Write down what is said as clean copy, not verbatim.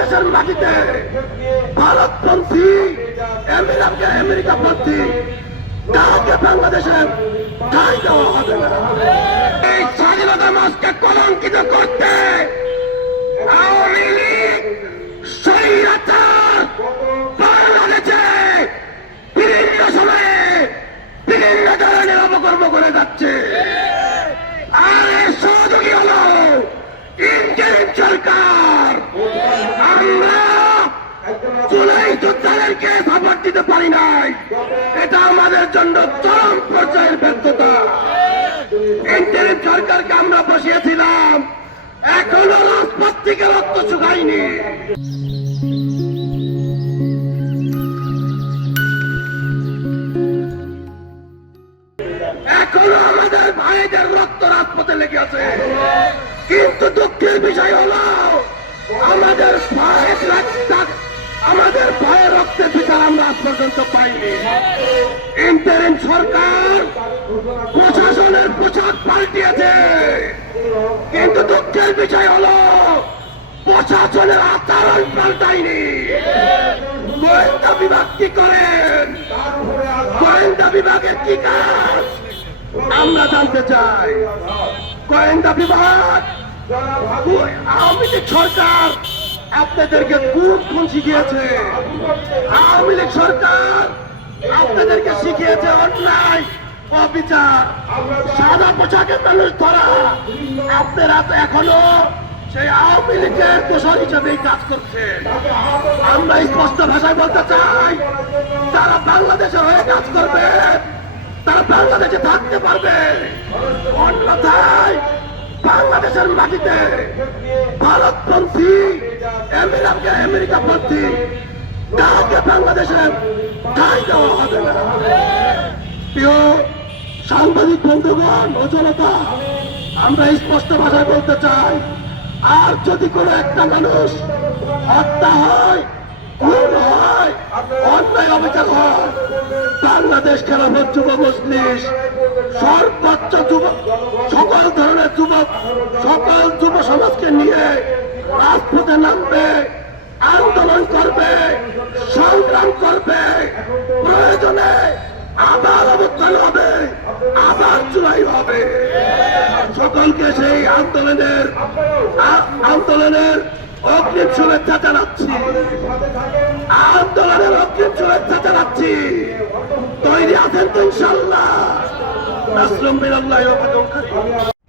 বাংলাদেশের মাটিতে ভারতপন্থী আমেরিকাপন্থী কাউকে বাংলাদেশের ঠাঁই দেওয়া হবে না। এই স্বাধীনতা মাসকে কলঙ্কিত করতে আওয়ামী লীগ স্বৈরাচার বাংলাদেশে বিভিন্ন সময়ে বিভিন্ন ধরনের অপকর্ম করে যাচ্ছে। আর এর সহযোগী হল ইন্টারিম সরকার। আমরা জুলাই যোদ্ধাদেরকে সাপোর্ট দিতে পারি নাই, এটা আমাদের জন্য চরম পর্যায়ের ব্যর্থতা। ইন্টারিম সরকারকে আমরা বসিয়েছিলাম, এখনো রাজপথ থেকে রক্ত শুকায়নি। এখনো আমাদের ভাইদের রক্ত রাজপথে লেগে আছে। কিন্তু দুঃখের বিষয় হলো আমাদের ভাইয়ের রক্তের বিচার আমরা আজ পর্যন্ত পাইনি। ইন্টারিম সরকার প্রশাসনের পোশাক পাল্টিয়েছে, কিন্তু দুঃখের বিষয় হলো প্রশাসনের আচরণ পাল্টায়নি। গোয়েন্দা বিভাগ কি করেন? গোয়েন্দা বিভাগের কি কাজ আমরা জানতে চাই। গোয়েন্দা বিভাগ আওয়ামী লীগ সরকার আপনাদেরকে খুন শিখিয়েছে। আওয়ামী লীগ সরকার আপনাদেরকে শিখিয়েছে অন্যায়, অবিচার, সাদা পোশাকের মানুষ ধরা। আপনারা তো এখনো সেই আওয়ামী লীগের দোষর হিসেবেই কাজ করছে। আমরা স্পষ্ট ভাষায় বলতে চাই, তারা বাংলাদেশের হয়ে কাজ করবে, তারা বাংলাদেশে থাকতে পারবে। অন্যথায় বাংলাদেশের মাটিতে ভারতপন্থী আমেরিকাপন্থী কাউকে বাংলাদেশের ঠাঁই দেওয়া হবে না। প্রিয় সাংবাদিক বন্ধুগণ ও জনতা, আমরা স্পষ্ট ভাষায় বলতে চাই, আর যদি কোনো একটা মানুষ হত্যা হয়, খুন হয়, অন্যায় অবিচার হয়, বাংলাদেশ খেলাফত যুব মজলিস সর্বোচ্চ সকল ধরনের সকল যুব সমাজকে নিয়ে রাজপথে নামবে, আন্দোলন করবে, সংগ্রাম করবে। প্রয়োজনে আবার অবস্থান হবে, আবার জুলাই হবে। সকলকে সেই আন্দোলনের অগ্রিম শুভেচ্ছা জানাচ্ছি। আন্দোলনের অগ্রিম শুভেচ্ছা জানাচ্ছি। তৈরি আছেন তো ইনশাল্লাহ? নাসরুম বিনাল্লাহি ওয়া ফাতহুন কারীম।